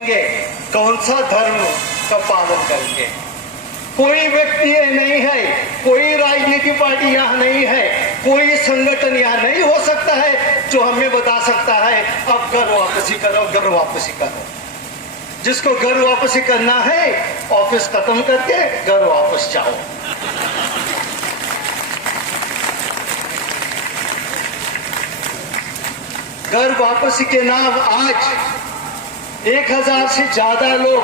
कौन सा धर्म का पालन करेंगे। कोई व्यक्ति ये नहीं है, कोई राजनीतिक पार्टी यहाँ नहीं है, कोई संगठन यहाँ नहीं हो सकता है जो हमें बता सकता है अब घर वापसी करो, घर वापसी करो। जिसको घर वापसी करना है ऑफिस खत्म करके घर वापस जाओ। घर वापसी के नाम आज 1000 से ज्यादा लोग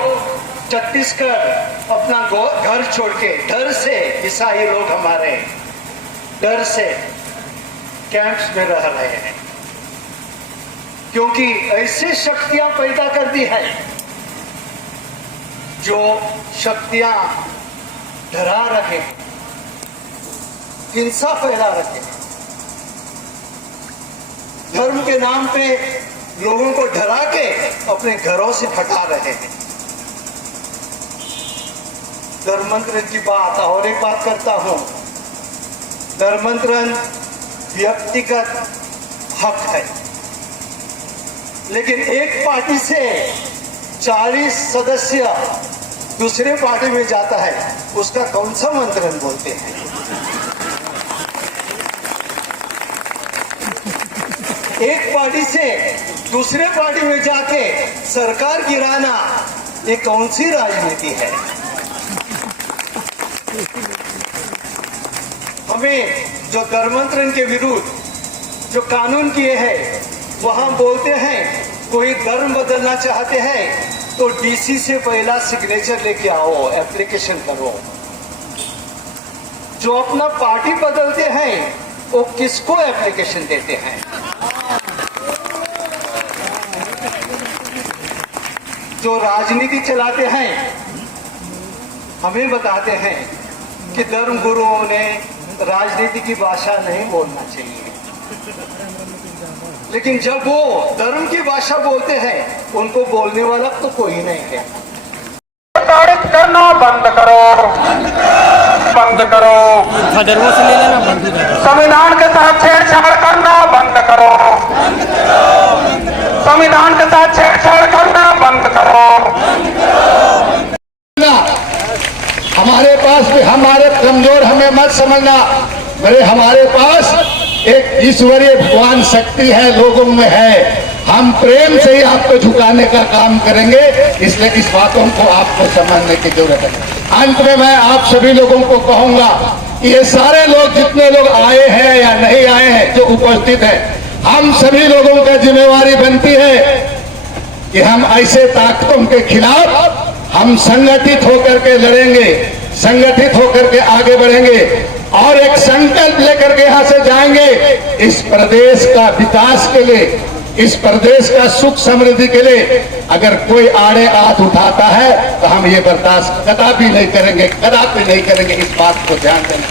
छत्तीसगढ़ अपना घर छोड़ के डर से, ईसाई लोग हमारे डर से कैंप्स में रह रहे हैं, क्योंकि ऐसी शक्तियां पैदा कर दी है जो शक्तियां डरा रखे, हिंसा फैला रखे, धर्म के नाम पे लोगों को डरा के अपने घरों से हटा रहे हैं। धर्मांतरण की बात और एक बात करता हूं, धर्मांतरण व्यक्तिगत हक है, लेकिन एक पार्टी से 40 सदस्य दूसरे पार्टी में जाता है, उसका कौन सा मंत्रण बोलते हैं। एक पार्टी से दूसरे पार्टी में जाके सरकार गिराना, ये कौन सी राजनीति है। हमें जो धर्मांतरण के विरुद्ध जो कानून किए हैं, वहां बोलते हैं कोई धर्म बदलना चाहते हैं तो डीसी से पहला सिग्नेचर लेके आओ, एप्लीकेशन करो। जो अपना पार्टी बदलते हैं वो किसको एप्लीकेशन देते हैं। जो राजनीति चलाते हैं हमें बताते हैं कि धर्म गुरुओं ने राजनीति की भाषा नहीं बोलना चाहिए, लेकिन जब वो धर्म की भाषा बोलते हैं उनको बोलने वाला तो कोई नहीं है। प्रताड़ित करना बंद करो, बंद करो। संविधान के साथ छेड़छाड़ करना बंद करो, संविधान के साथ छेड़छाड़ करना बंद करो। हमारे पास भी, हमारे कमजोर हमें मत समझना, मेरे हमारे पास एक ईश्वरीय भगवान शक्ति है, लोगों में है। हम प्रेम से ही आपको झुकाने का काम करेंगे, इसलिए इस बातों को आपको समझने की जरूरत है। अंत में मैं आप सभी लोगों को कहूंगा कि ये सारे लोग, जितने लोग आए हैं या नहीं आए हैं, जो उपस्थित है, हम सभी लोगों का जिम्मेवारी बनती है कि हम ऐसे ताकतों के खिलाफ हम संगठित होकर के लड़ेंगे, संगठित होकर के आगे बढ़ेंगे और एक संकल्प लेकर के यहां से जाएंगे। इस प्रदेश का विकास के लिए, इस प्रदेश का सुख समृद्धि के लिए अगर कोई आड़े हाथ उठाता है तो हम ये बर्दाश्त कदापि नहीं करेंगे, कदापि नहीं करेंगे। इस बात को ध्यान देना।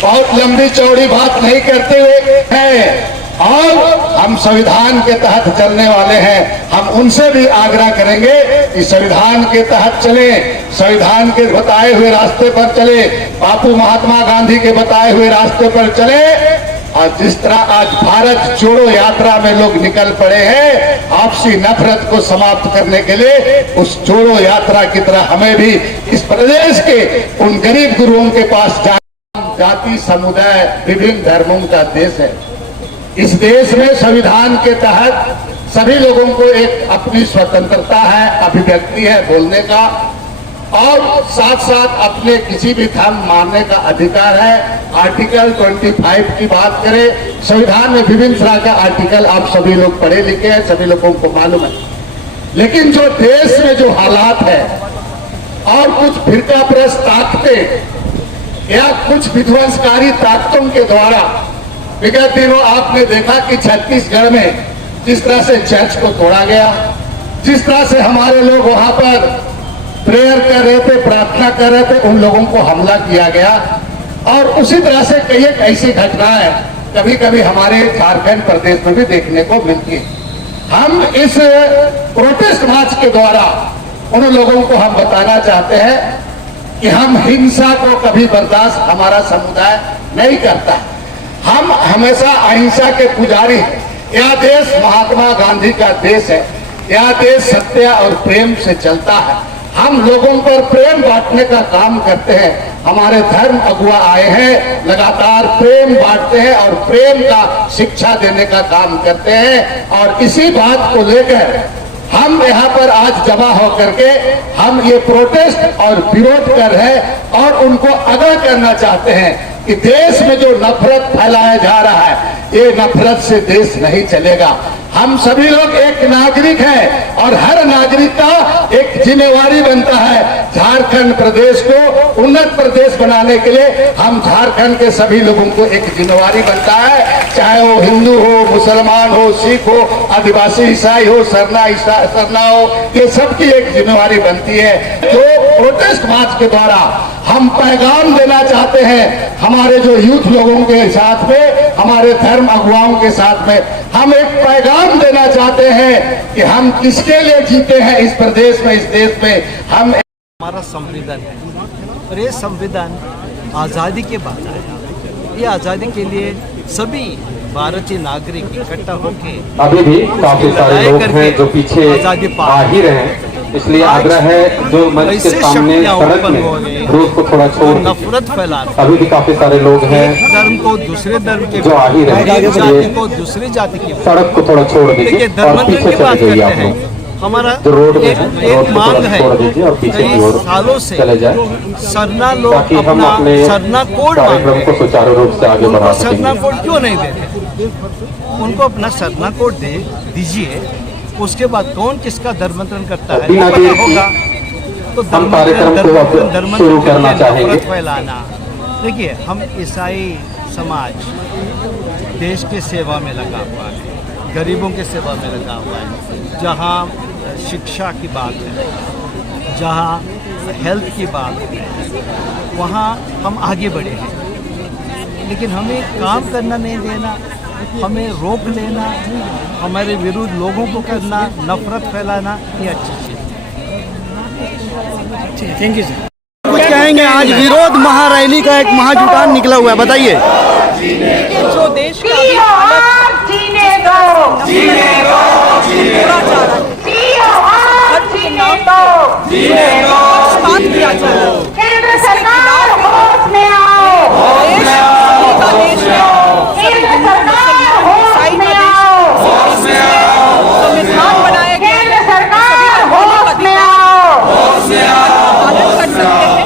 बहुत लंबी चौड़ी बात नहीं करते हुए हैं और हम संविधान के तहत चलने वाले हैं। हम उनसे भी आग्रह करेंगे कि संविधान के तहत चले, संविधान के बताए हुए रास्ते पर चले, बापू महात्मा गांधी के बताए हुए रास्ते पर चले। और जिस तरह आज भारत जोड़ो यात्रा में लोग निकल पड़े हैं आपसी नफरत को समाप्त करने के लिए, उस जोड़ो यात्रा की तरह हमें भी इस प्रदेश के उन गरीब गुरुओं के पास जाति समुदाय विभिन्न धर्मों का देश है। इस देश में संविधान के तहत सभी लोगों को एक अपनी स्वतंत्रता है, अभिव्यक्ति है बोलने का, और साथ साथ अपने किसी भी धर्म मानने का अधिकार है। आर्टिकल 25 की बात करें, संविधान में विभिन्न तरह का आर्टिकल आप सभी लोग पढ़े लिखे हैं, सभी लोगों को मालूम है। लेकिन जो देश में जो हालात है और कुछ फिरकाप्रस्त ताकतें या कुछ विध्वंसकारी ताकतों के द्वारा, विगत दिनों आपने देखा कि छत्तीसगढ़ में जिस तरह से चर्च को तोड़ा गया, जिस तरह से हमारे लोग वहां पर प्रेयर कर रहे थे, प्रार्थना कर रहे थे, उन लोगों को हमला किया गया। और उसी तरह से कई एक ऐसी घटनाएं कभी कभी हमारे झारखंड प्रदेश में भी देखने को मिलती है। हम इस प्रोटेस्ट मार्च के द्वारा उन लोगों को हम बताना चाहते हैं कि हम हिंसा को कभी बर्दाश्त हमारा समुदाय नहीं करता। हम हमेशा अहिंसा के पुजारी हैं। यह देश महात्मा गांधी का देश है। यह देश सत्य और प्रेम से चलता है। हम लोगों पर प्रेम बांटने का काम करते हैं। हमारे धर्म अगुआ आए हैं, लगातार प्रेम बांटते हैं और प्रेम का शिक्षा देने का काम करते हैं। और इसी बात को लेकर हम यहाँ पर आज जमा होकर के हम ये प्रोटेस्ट और विरोध कर रहे हैं और उनको आगाह करना चाहते हैं कि देश में जो नफरत फैलाया जा रहा है, ये नफरत से देश नहीं चलेगा। हम सभी लोग एक नागरिक हैं और हर नागरिक का एक जिम्मेवारी बनता है झारखंड प्रदेश को उन्नत प्रदेश बनाने के लिए। हम झारखंड के सभी लोगों को एक जिम्मेवारी बनता है, चाहे वो हिंदू हो, मुसलमान हो, सिख हो, आदिवासी ईसाई हो, सरना हो, ये सबकी एक जिम्मेवारी बनती है। जो प्रोटेस्ट मार्च के द्वारा हम पैगाम देना चाहते हैं हमारे जो यूथ लोगों के साथ में, हमारे धर्म अगुवाओं के साथ में, हम एक पैगाम देना चाहते हैं कि हम किसके लिए जीते हैं इस प्रदेश में, इस देश में। हम हमारा संविधान है और ये संविधान आज़ादी के बाद आया। ये आज़ादी के लिए सभी भारतीय नागरिक इकट्ठा होकर अभी भी काफी सारे लोग हैं जो पीछे आ ही रहे हैं, इसलिए आग्रह है जो मंच के सामने सड़क में रोड को थोड़ा छोड़ नफरत फैला रहे, अभी भी काफी सारे लोग हैं धर्म को दूसरे धर्म के, जो आ ही रहे हैं, जाति को दूसरी जाति की, सड़क को थोड़ा छोड़ दीजिए और धर्मांतरण पीछे की चले बात जाइए करते आप हैं। लोग। हमारा जो रोड में एक है रोड को मांग थोड़ा है छोड़ दीजिए और पीछे कई की ओर सालों से चले जाए सरना लोग ताकि हम अपना अपने सरना कोड कार्यक्रम मांगते को सुचारू रूप से आगे बढ़ा उनको सरना सकेंगे। कोड क्यों नहीं देते? उनको अपना सरना कोड दे दीजिए, उसके बाद कौन किसका धर्मांतरण करता है बिना वो पता देर की होगा। तो हम कार्यक्रम को अब शुरू करना चाहेंगे। नफरत फैलाना, देखिए हम ईसाई समाज देश के सेवा में लगा हुआ है, गरीबों के सेवा में लगा हुआ है। जहाँ शिक्षा की बात है, जहाँ हेल्थ की बात है, वहाँ हम आगे बढ़े हैं। लेकिन हमें काम करना नहीं देना, हमें रोक लेना, हमारे विरुद्ध लोगों को करना, नफरत फैलाना, ये अच्छी चीज़। Thank you sir. कुछ कहेंगे? आज विरोध महारैली का एक महाजुटान निकला हुआ है, बताइए। जो देश का भी हालत जीने दो, जीने दो, बुरा जा रहा है, पक्षपात किया जा रहा है, केंद्र सरकार होश में आओ, देश का देश है, केंद्र सरकार होश में आओ, संविधान बनाया गया है, केंद्र सरकार होश में आओ, पालन कर सकते हैं।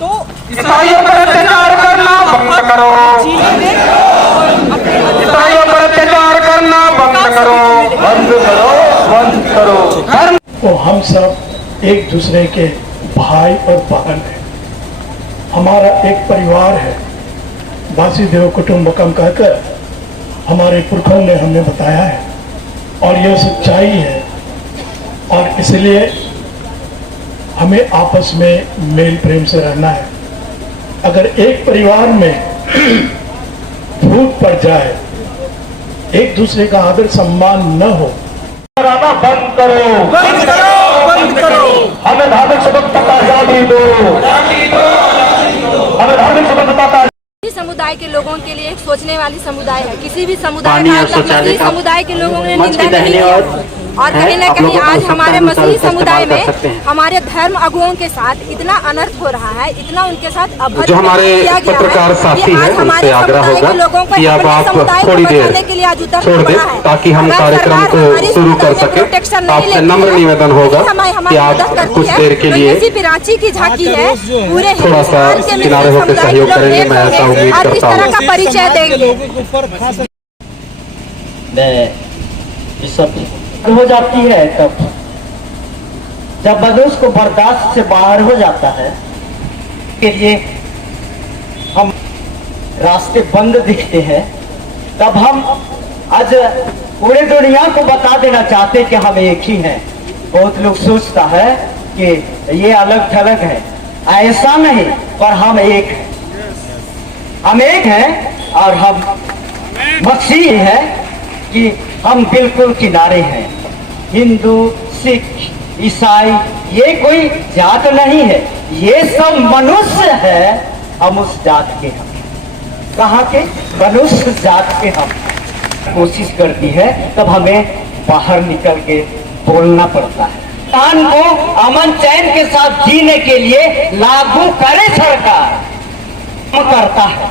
तो ईसाइयों पर अत्याचार करना बंद करो, ईसाइयों पर अत्याचार करना बंद करो, बंद करो, बंद करो। धर्म तो हम सब एक दूसरे के भाई और बहन हैं। हमारा एक परिवार है, वासुदेव कुटुंबकम कहकर हमारे पुरखों ने हमें बताया है और यह सच्चाई है। और इसलिए हमें आपस में मेल प्रेम से रहना है। अगर एक परिवार में फूट पड़ जाए, एक दूसरे का आदर सम्मान न हो, कराना बंद करो, बंद करो, बंद करो। हमें धार्मिक स्वतंत्रता का आजादी दो, हमें धार्मिक स्वतंत्रता का। समुदाय के लोगों के लिए एक सोचने वाली समुदाय है। किसी भी समुदाय मसीही समुदाय के लोगों ने निंदा नहीं किया। और कहीं न कहीं आज हमारे मसीही समुदाय में हमारे धर्म अगुओं के साथ इतना अनर्थ हो रहा है, इतना उनके साथ अभद्र जो हमारे पत्रकार साथी हैं उनसे आग्रह होगा कि अब आप थोड़ी देर छोड़ दें ताकि हम कार्यक्रम को शुरू कर सकें। आपसे नम्र निवेदन होगा कि आप कुछ देर के लिए पिराची की झांकी है, पूरे थोड़ा सा किनारे होकर सहयोग करेंगे, मैं ऐसा उम्मीद और इस करता तरह हूँ। का परिचय देंगे। ये सब हो जाती है तब जब मनुष्य को बर्दाश्त से बाहर हो जाता है के लिए हम रास्ते बंद दिखते हैं, तब हम आज पूरे दुनिया को बता देना चाहते हैं कि हम एक ही हैं। बहुत लोग सोचता है कि ये अलग थलग है, ऐसा नहीं, पर हम एक हैं। हम एक हैं और हम मसीही है कि हम बिल्कुल किनारे हैं। हिंदू, सिख, ईसाई ये कोई जात नहीं है, ये सब मनुष्य है। हम उस जात के हम, कहाँ के? मनुष्य जात के हम। कोशिश करती है तब हमें बाहर निकल के बोलना पड़ता है। संविधान को अमन चैन के साथ जीने के लिए लागू करे सरकार करता है,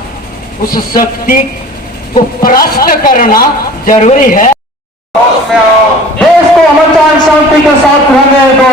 उस शक्ति को परास्त करना जरूरी है। देश को अमन चैन शांति के साथ रहने दो।